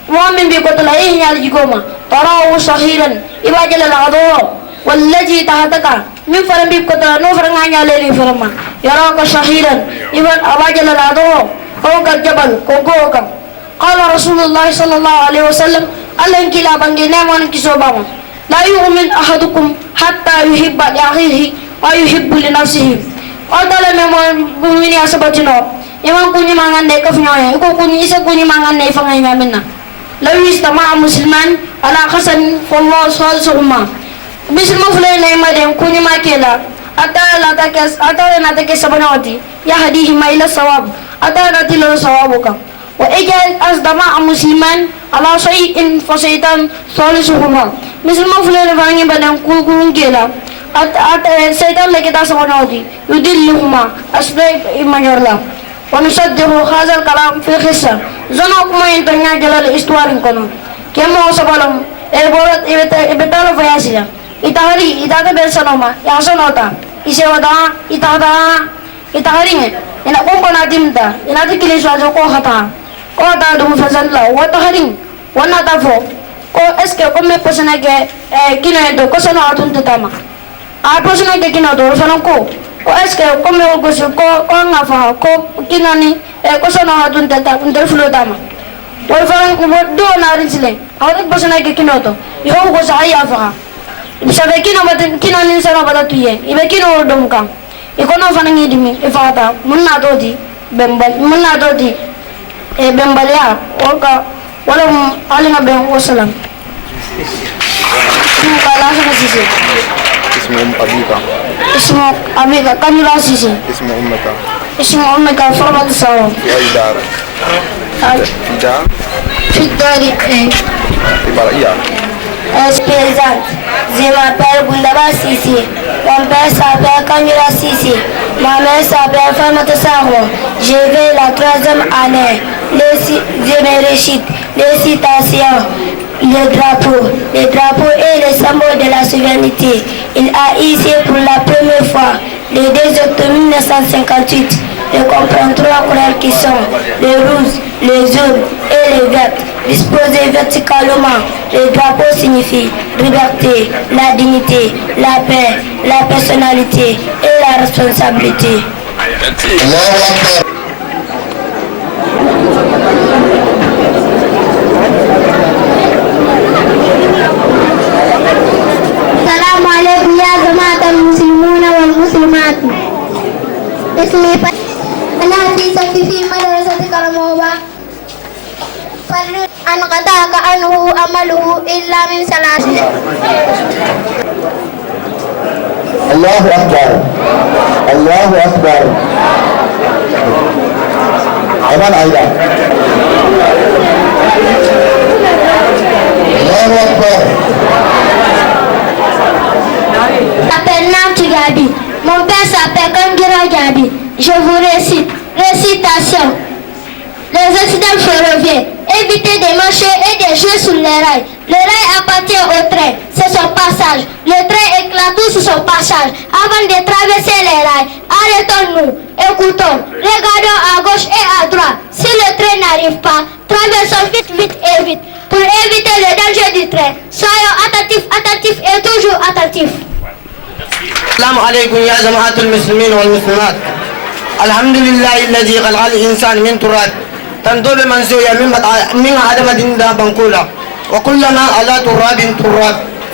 ومن بكتل إيه يالجيكوما تراه صغيرا إباجل العضوة والذي تحتك من فرم بكتل نوفر نعنى ليلي فرما يراك صغيرا إباجل العضوة فوق الجبل كوكوكا. قال رسول الله صلى الله عليه وسلم ألا انكلا بانجينا وانكسوباما لا يؤمن أحدكم حتى يحب لأخيه ويحب لنفسه. قال لما بميني أسبتنا إمان كوني مانغان ديكا فنعيا يكو كوني إسا كوني مانغان ديكا فنعيا منا لو يستمع مسلمان على خسن فالله صالحهما مسلمان فلين لما ديم كوني ما كيلا أتى لا تكس بناتي يهديهما إلى الصواب أتى لا تلو صوابك وإجعل أصدماء مسلمان على شيء فشيطان صالحهما مسلمان فلين فاني بدن كون كيلا سيطان لك تاسبناتي يدلهما أسباب إيمان ونصدق هذا الكلام في القصة زنوكما ينتنيا جلال إستوار كنو كما هو سبالهم إبورت إبتالو فياسيا إتهاري إتهاري بلسانوما ياسونوتا إسيوتا إتهاري إنا كوكونا ديمتا إنا تكيلي سوازو كوختا كوتا دوم فزنلا واتهاري وانا تافو كو اسكي كومي بسنك كينو يدو كسنو عطون تتاما بسنك كينو دو فنوكو ko est-ce que comme o gosi ko nga fa ko kinani ko sono hadun tata ndel fulo dama wal faran ko do na rinsile awre bosana ke kinoto yo go sa ya fa sabe kino baten kinani sano bata tuye ibe kino dum kam e kono fana ngi dimi e fata munna dodi bembal ya o ka wala alinga ben wasalam kala sana sisi اسمه أبيك. اسمه أبيك. كم راسيسي؟ اسم أمك. اسم أمك فرمت الصواب. في أي دار؟ في دار؟ في الدار. في برائية. Présente. Je m'appelle Boundaba Sissi. Mon père s'appelle Kamira Sissi. Ma mère s'appelle Famata Sahwa. Je vais la 3e année. Je me récite les citations. Le drapeau est le symbole de la souveraineté. Il a hissé pour la première fois le 2 octobre 1958. Je comprends 3 couleurs qui sont le rouge, le jaune et le vert. Disposés verticalement, le drapeau signifie liberté, la dignité, la paix, la personnalité et la responsabilité. اسمي أنا في مدرسة كرموبا فأن قطعك عنه أمله إلا من ثلاث. الله أكبر الله أكبر. أمان أيضا الله أكبر. S'appelle Nantu Gabi. Mon père s'appelle Kangira Gabi. Je vous récite. Récitation. Les accidents ferroviaires. Évitez de marcher et de jouer sur les rails. Le rail appartient au train. C'est son passage. Le train éclate sur son passage. Avant de traverser les rails, arrêtons-nous. Écoutons. Regardons à gauche et à droite. Si le train n'arrive pas, traversons vite, vite et vite. Pour éviter le danger du train. Soyons attentifs, attentifs et toujours attentifs. السلام عليكم يا جماعة المسلمين والمسلمات. الحمد لله الذي خلق الإنسان من تراب تنطب من سويا من عدم دندا بنكولا وكلنا على تراب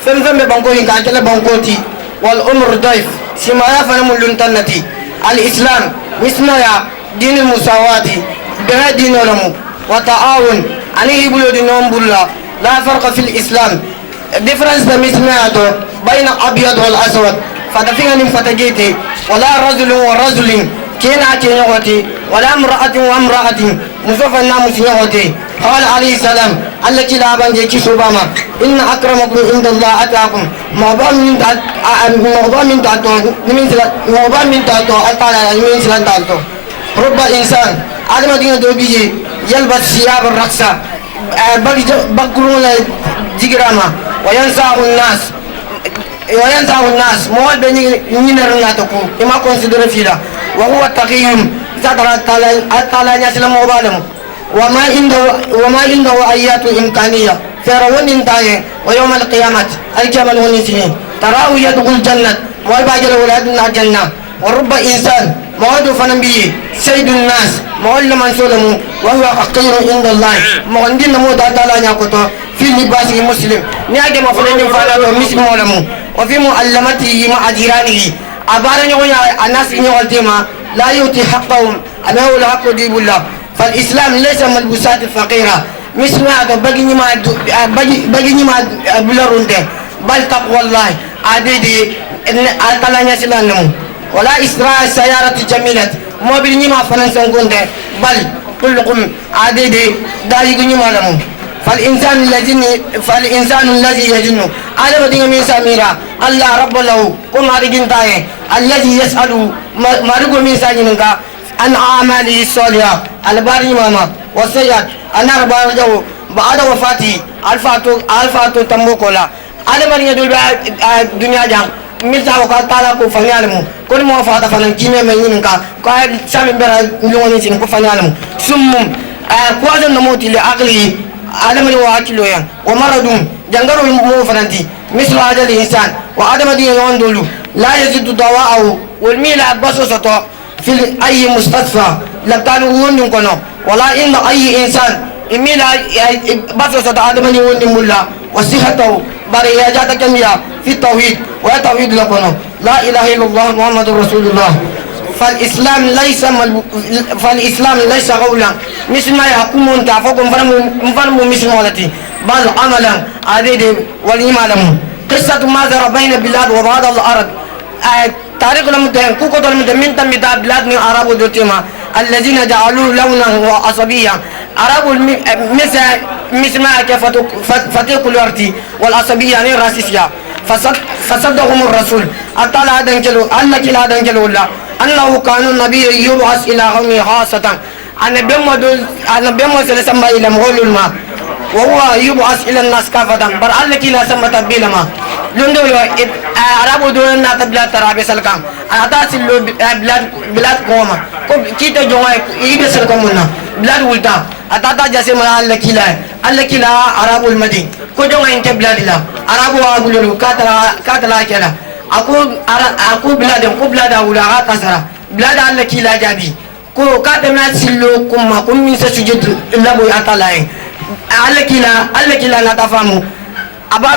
فم بنكوين كاكل بنكوتي والأمر ضيف سما يفهم لنتنتي. الإسلام مسمى دين المساواة بها دين ولمو وتعاون عليه بلود نومبولا. لا فرق في الإسلام. difference مسمى بين الأبيض والأسود فتفين فتجيتي ولا رجل ورجل كينا كينوتي ولا امرأة وامرأة مصطفى الناموس يوتي. قال عليه السلام التي لا بنجي كيسوباما إن أكرمكم عند الله أتاكم موضوع من تعطو أطالع من سلان تعطو. رب إنسان عدم دين دوبيجي يلبس ثياب الرقصة بقرون جيراما وينسى الناس موال بني نينرناتكو إما كونسيدر فيلا وهو التقيم أطالع يسلم وبالم وما عنده آيات إمكانية فرعون انتهى ويوم القيامة الجمل ونسيه تراه يدخل الجنة موال باجل ولادنا الجنة. ورب إنسان مواد فنبي سيد الناس موال من سلمه وهو حقير عند الله موندين موت أطالع يكتو في لباس مسلم نيجي مفلين فعله مسلم ولمو وفي معلمته مع جيرانه عبارة يقول الناس يقول ديما لا يؤتي حقهم أنه الحق ديب الله. فالإسلام ليس ملبوسات الفقيرة مثل هذا بجي ما بلرونته بل تقوى الله عديدي أطلع سلانهم ولا إسراء السيارة جميلة ما بني ما فننسون كنته بل كلكم عديدي دايقني ما لهم. فالإنسان الذي يجن على بدين من سميرا الله رب له كم أرجين تاعه الذي يسأل ما رجو من سجنك عن أعماله الصالحة الباري ماما والسيد أنا ربنا بعد وفاتي الفاتو تمبوكولا على بدين يدل الدنيا جام ميزا وقال تعالى كفنيالمو كل ما فات فنان كيمة منينك كاي سامي برا نلوني سين كفنيالمو سمم كوازن نموت لعقله عدم الواكلو يعني ومرضهم جنگروا الموفرنتي مثل هذا الإنسان وعدم دين يوندولو لا يزيد دواءه والميل بسوسته في أي مستشفى لكانوا يوندون كنو ولا إن أي إنسان الميل بسوسته عدم يوندون ملا وصحته برياجات كمية في التوحيد وتوحيد لكنو لا إله إلا الله محمد رسول الله. فالإسلام ليس قولا مثل ما يحكمون تعفوكم فنمو مثل مولتي بل عملا عديد والإيمان. قصة ماذا بين بلاد وبعض الأرض تاريخ المدهن كوكو المدهن تمتا بلاد من عرب ودوتيما الذين جعلوا لونا وعصبية عرب مثل ما فتيق الأرض والعصبية يعني راسيسيا فصدقهم الرسول أطلع دنجلو أنك لا دنجلو الله أنه كان النبي يبعث إلى قومه خاصة أن بيمو سلسمى إلى مغول الماء وهو يبعث إلى الناس كافة برألك إلى سمى تبيل ما لندولو عرب دون بلاد ترابي سلكام أنا تاسلو بلاد قوما كيتا جواي إيبي سلكامونا بلاد ولتا أتاتا جاسي ما الله كلا عرب المدين كو جواي انت بلاد لا عرب وابلولو كاتلا كلا aku bilada wula ga kasara bilada Allah kila jabi ko ka da na sillo kuma kun min sa sujud labo atalaye Allah kila na ta famu aba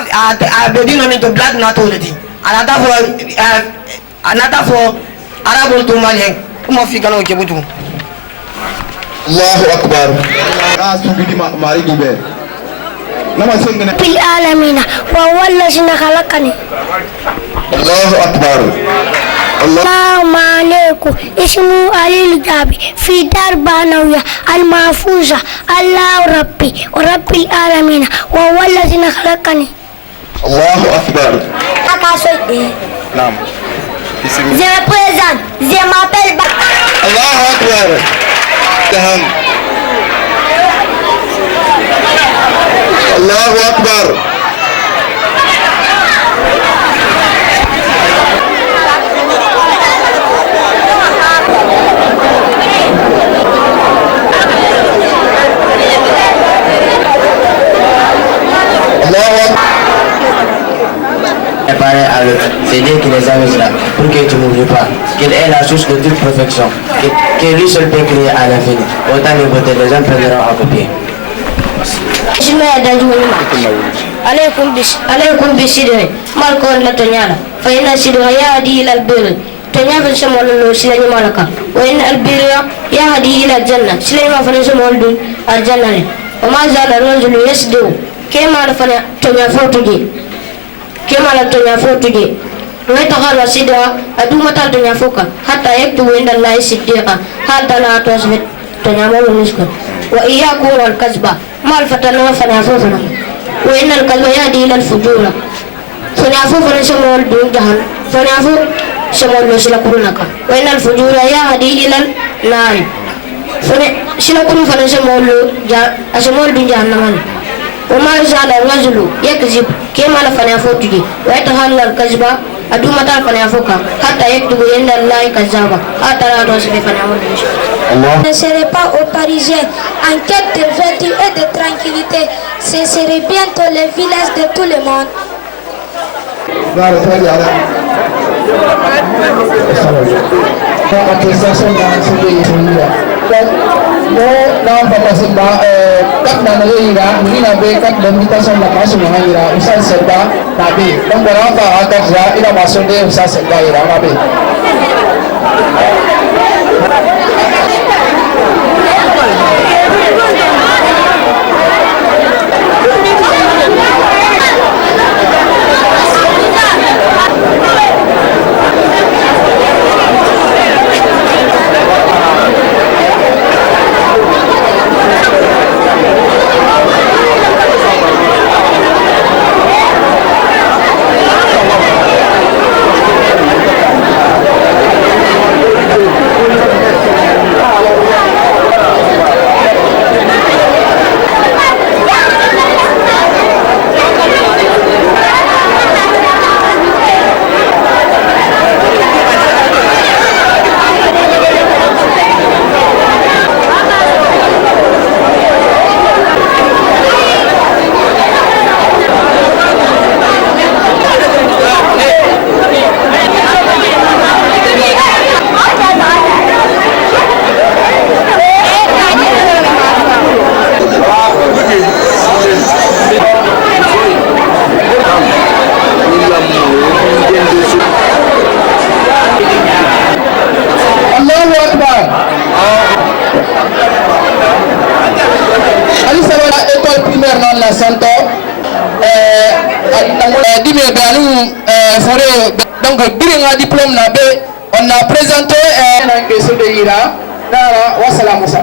abedino min to bilad na to lati ana ta fo arabul to malen Comment fait quand on est bouton? Allahu Akbar. Ah, subidi mari dube. Nama sengene. Bil alamina wa wallazina khalaqani. Allahu Akbar. السلام عليكم اسمه علي الجابي في دار بانوية المحفوظة الله ربي ورب العالمين وهو الذي خلقني. الله أكبر. نعم. Je me présente, je m'appelle الله أكبر. تهم. الله أكبر. C'est Dieu qui les a mis là, pour que tu n'oublies pas qu'il est la source de toute perfection, que lui seul peut créer à l'infini. Autant de beauté, les gens prendront à copier. عليكم بسيدري مالكون لا تنيالا فإن السيدر يهدي إلى البر تنيا فنسمول له سلني مالكا وإن البر يهدي إلى الجنة سلني ما فنسمول دون الجنة وما زال الرجل يسدو كما فنيا تنيا فوتجي كما لا تنيا فوتجي ويتغرى سيدرا أدوما تنيا فوكا حتى يكتب عند الله صديقا حتى لا تصبت تنيا مول نسكا وإياكم والكذبة ما الفتنة فنيا فوفنا وإن الكذب يهدي إلى الفجور فنعفو فنسمول دون جهل فنعفو سمول سلكرونك وإن الفجور يهدي إلى النار سلكرون فنسمول دون جهنم وما زال الرجل يكذب كما فنعفو تجي ويتهلل الكذب أدوما فنعفوك حتى يكتب عند الله كذابا حتى لا تصبح فنعمل. Ne serait pas aux Parisiens en quête de vertu et de tranquillité, ce serait bientôt les villages de tout le monde. Donc, un diplôme, on a présenté un question de Ira. Wassalam Moussa.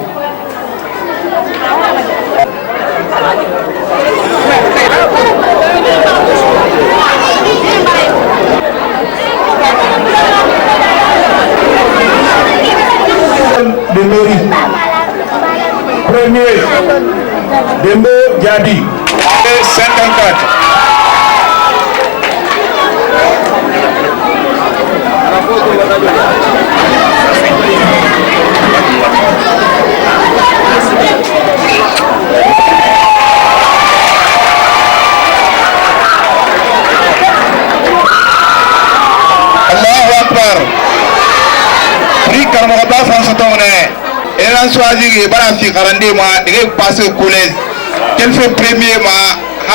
De mairie. Premier, Dembo Diaby, 54. Allahu Akbar. Prix Karamogaba François et l'on choisit les balances carandé moi de passer au collège. Quel fait premier ma ha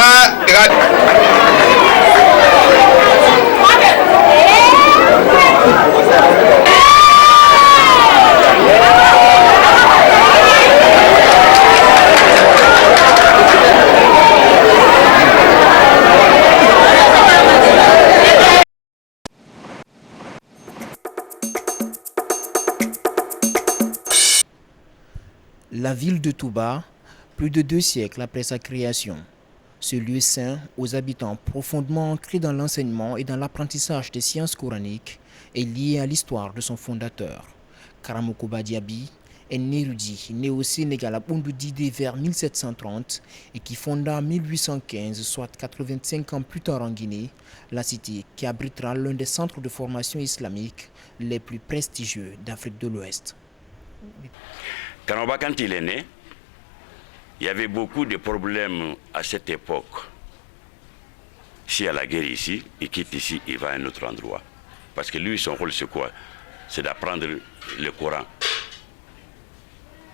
La ville de Touba, plus de 2 siècles après sa création, ce lieu saint aux habitants profondément ancrés dans l'enseignement et dans l'apprentissage des sciences coraniques est lié à l'histoire de son fondateur. Karamoko Diaby est un érudit né au Sénégal à Bundu-Didé vers 1730 et qui fonda en 1815, soit 85 ans plus tard en Guinée, la cité qui abritera l'un des centres de formation islamique les plus prestigieux d'Afrique de l'Ouest. Karamoko, quand il est né, il y avait beaucoup de problèmes à cette époque. S'il y a la guerre ici, il quitte ici, il va à un autre endroit. Parce que lui, son rôle, c'est quoi? C'est d'apprendre le Coran.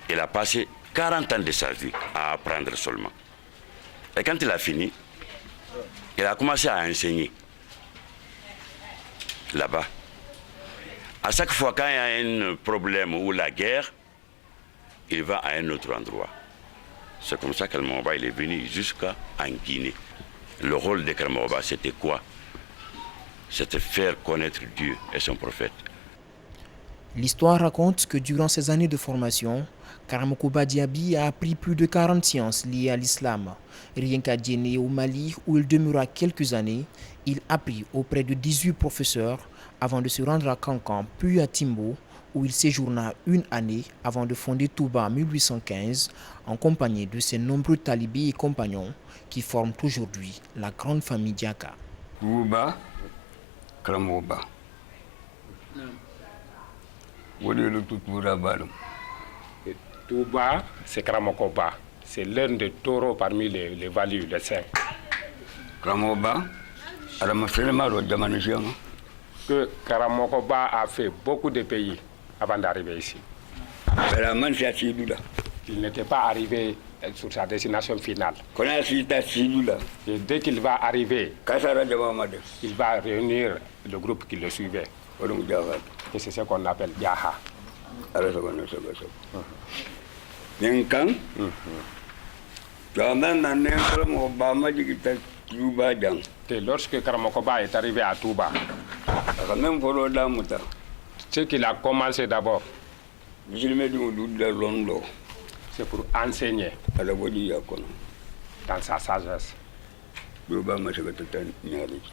Il a passé 40 ans de sa vie à apprendre seulement. Et quand il a fini, il a commencé à enseigner là-bas. À chaque fois quand il y a un problème ou la guerre, il va à un autre endroit. C'est comme ça qu'Al-Mawaba est venu jusqu'en Guinée. Le rôle de Al-Mawaba, c'était quoi? C'était faire connaître Dieu et son prophète. L'histoire raconte que durant ces années de formation, Karamoko Diaby a appris plus de 40 sciences liées à l'islam. Rien qu'à Djenné au Mali, où il demeura quelques années, il apprit auprès de 18 professeurs avant de se rendre à Kankan, puis à Timbo, où il séjourna une année avant de fonder Touba en 1815, en compagnie de ses nombreux talibés et compagnons qui forment aujourd'hui la grande famille Diaka. Touba, Karamoba. Touba, c'est Karamokoba. C'est l'un des taureaux parmi les valus, les saints. Karamoba, que Karamokoba a fait beaucoup de pays avant d'arriver ici. Il n'était pas arrivé sur sa destination finale. Et dès qu'il va arriver, il va réunir le groupe qui le suivait. Et c'est ce qu'on appelle Yaha. Et lorsque Karamokoba est arrivé à Touba, ce qu'il a commencé d'abord, c'est pour enseigner dans sa sagesse.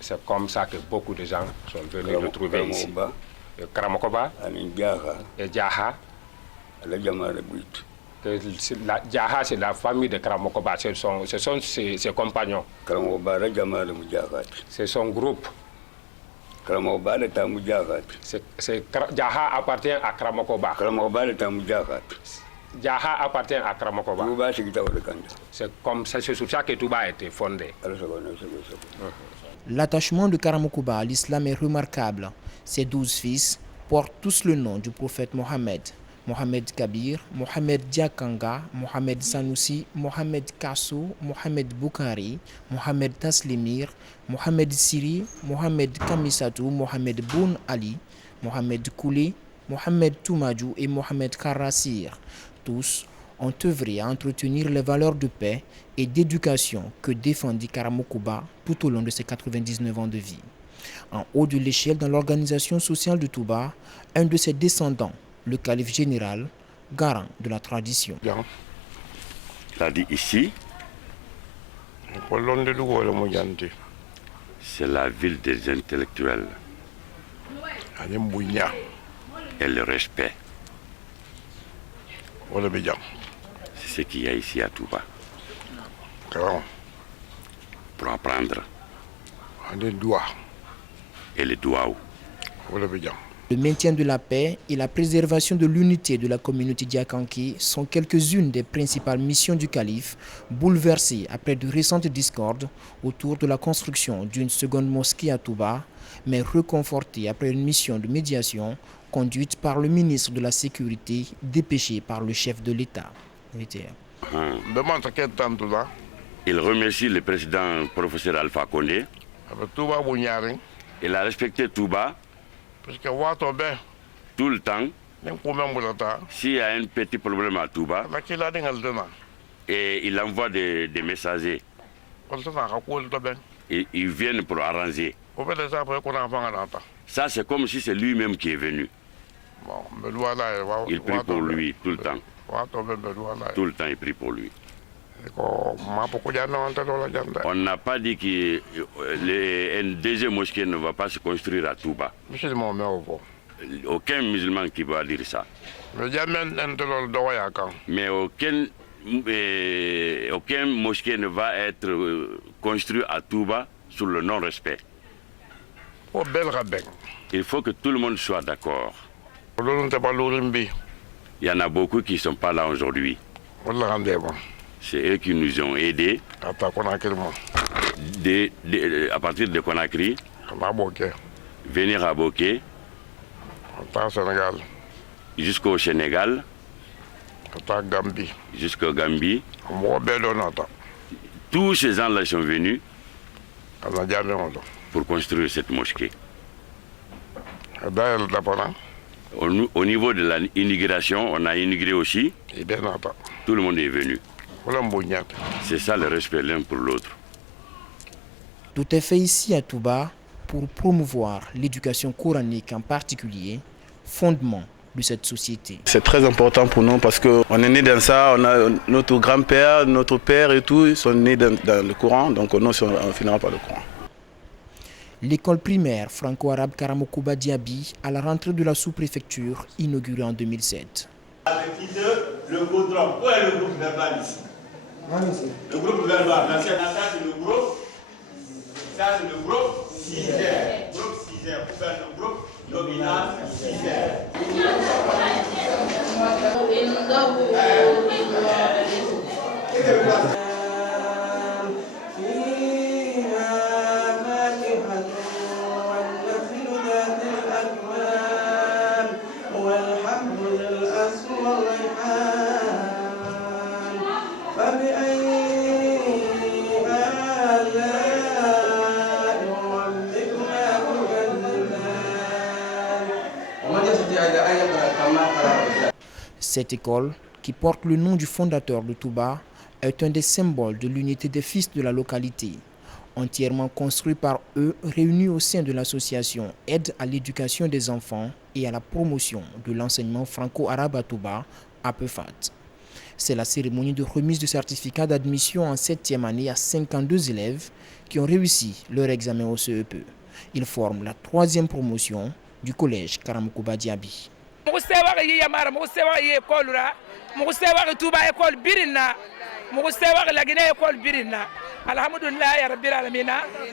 C'est comme ça que beaucoup de gens sont venus le trouver ici. Karamokoba et Diaha. Diaha, c'est la famille de Karamokoba, ce sont ses compagnons. C'est son groupe. Diaha appartient à Karamokoba. Diaha appartient à Karamokoba. C'est sur ça que Touba a été fondé. L'attachement de Karamokoba à l'islam est remarquable. Ses 12 fils portent tous le nom du prophète Mohammed. Mohamed Kabir, Mohamed Diakanga, Mohamed Sanoussi, Mohamed Kassou, Mohamed Boukari, Mohamed Taslimir, Mohamed Siri, Mohamed Kamisatou, Mohamed Boun Ali, Mohamed Koulé, Mohamed Toumadjou et Mohamed Karassir. Tous ont œuvré à entretenir les valeurs de paix et d'éducation que défendit Karamokoba tout au long de ses 99 ans de vie. En haut de l'échelle dans l'organisation sociale de Touba, un de ses descendants, le calife général, garant de la tradition. Il a dit ici, c'est la ville des intellectuels et le respect. C'est ce qu'il y a ici à Touba. Pour apprendre. Et les douaou. Le maintien de la paix et la préservation de l'unité de la communauté diakanké sont quelques-unes des principales missions du calife, bouleversées après de récentes discordes autour de la construction d'une seconde mosquée à Touba, mais reconfortées après une mission de médiation conduite par le ministre de la Sécurité, dépêché par le chef de l'État. Il remercie le président professeur Alpha Condé. Il a respecté Touba. Tout le temps, s'il y a un petit problème à Touba, et il envoie des messagers. Et ils viennent pour arranger. Ça, c'est comme si c'est lui-même qui est venu. Il prie pour lui tout le temps. Tout le temps est pris pour lui. On n'a pas dit qu'une deuxième mosquée ne va pas se construire à Touba. Aucun musulman qui va dire ça. Mais aucun mosquée ne va être construit à Touba sous le non-respect. Il faut que tout le monde soit d'accord. Il y en a beaucoup qui ne sont pas là aujourd'hui. C'est eux qui nous ont aidés à partir de Conakry, venir à Boké, jusqu'au Sénégal, jusqu'au Gambie. Tous ces gens-là sont venus pour construire cette mosquée. Au niveau de l'immigration, on a immigré aussi. Tout le monde est venu. C'est ça le respect l'un pour l'autre. Tout est fait ici à Touba pour promouvoir l'éducation coranique en particulier, fondement de cette société. C'est très important pour nous parce qu'on est né dans ça, on a notre grand-père, notre père et tout, ils sont nés dans le Coran, donc nous on finira par le Coran. L'école primaire franco-arabe Karamokouba Diaby à la rentrée de la sous-préfecture inaugurée en 2007. Avec le goudron, où est le groupe verbal ici? Le groupe verbal, ça c'est le groupe 6R. Groupe 6R, pour faire le groupe nominal 6R. Cette école, qui porte le nom du fondateur de Touba, est un des symboles de l'unité des fils de la localité. Entièrement construit par eux, réunis au sein de l'association Aide à l'éducation des enfants et à la promotion de l'enseignement franco-arabe à Touba, APEFAT. C'est la cérémonie de remise de certificat d'admission en 7e année à 52 élèves qui ont réussi leur examen au CEP. Ils forment la 3e promotion du collège Karamokouba Diaby. Alhamdulillah ya rabbil alamin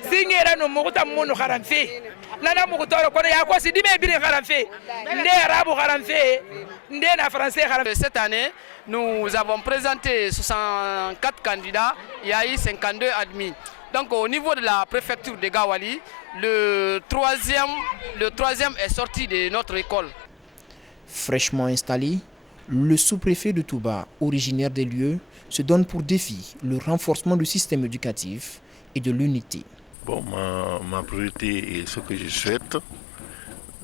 singera no muguta munu kharamfe nana mugutoro kono ya ko sidime birin kharamfe nde arabu kharamfe nde na français kharamfe. Cette année, nous avons présenté 64 candidats, il y a eu 52 admis. Donc au niveau de la préfecture de Gawali, le troisième est sorti de notre école. Fraîchement installé, le sous-préfet de Touba, originaire des lieux, se donne pour défi le renforcement du système éducatif et de l'unité. Bon, ma priorité et ce que je souhaite,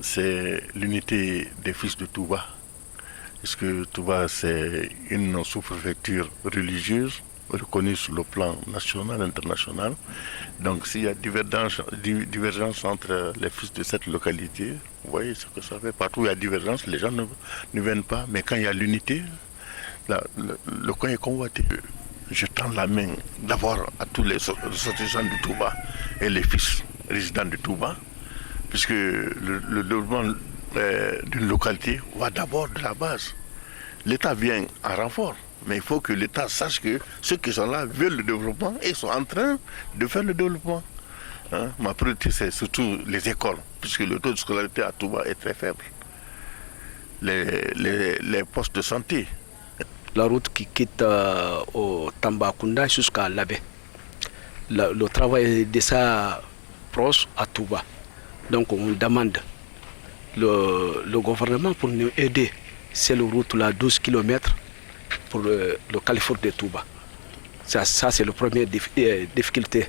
c'est l'unité des fils de Touba. Parce que Touba, c'est une sous-préfecture religieuse reconnue sur le plan national et international. Donc s'il y a divergence entre les fils de cette localité, vous voyez ce que ça fait. Partout où il y a divergence, les gens ne viennent pas. Mais quand il y a l'unité, le coin est convoité. Je tends la main d'abord à tous les ressortissants de Touba et les fils résidents de Touba, puisque le développement d'une localité va d'abord de la base. L'État vient en renfort, mais il faut que l'État sache que ceux qui sont là veulent le développement et sont en train de faire le développement. Hein? Ma priorité, c'est surtout les écoles, puisque le taux de scolarité à Touba est très faible. Les postes de santé. La route qui quitte au Tambacounda jusqu'à Labé. Le travail est déjà proche à Touba. Donc on demande le gouvernement pour nous aider. C'est la route là 12 km pour le Carrefour de Touba. Ça c'est la première difficulté.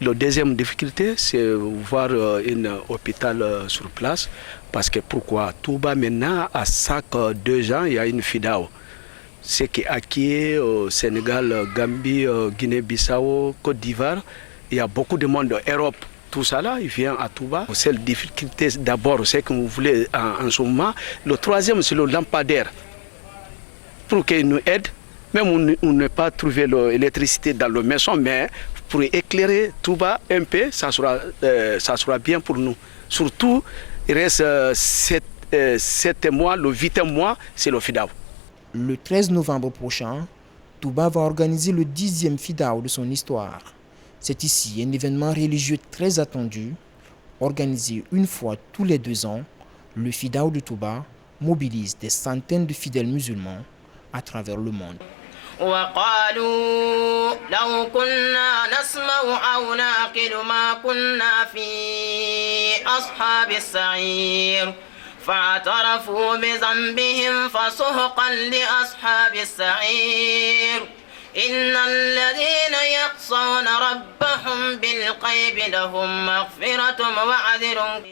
La deuxième difficulté, c'est voir un hôpital sur place. Parce que pourquoi Touba maintenant, à chaque 2 ans, il y a une FIDAO. Ce qui est acquis au Sénégal, Gambie, Guinée-Bissau, Côte d'Ivoire, il y a beaucoup de monde d'Europe. Tout ça là, il vient à Touba. C'est la difficulté d'abord, c'est que vous voulez en ce moment. Le troisième, c'est le lampadaire. pour qu'ils nous aident. Même on n'a pas trouvé l'électricité dans la maison, mais pour éclairer Touba un peu, ça sera bien pour nous. Surtout, il reste 7 mois, le 8e mois, c'est le FIDAO. Le 13 novembre prochain, Touba va organiser le 10e FIDAO de son histoire. C'est ici un événement religieux très attendu, organisé une fois tous les 2 ans. Le FIDAO de Touba mobilise des centaines de fidèles musulmans à travers le monde. وقالوا لو كنا نسمع أو نعقل ما كنا في أصحاب السعير فاعترفوا بذنبهم فسحقا لأصحاب السعير إن الذين يخشون ربهم بالغيب لهم مغفرة وأجر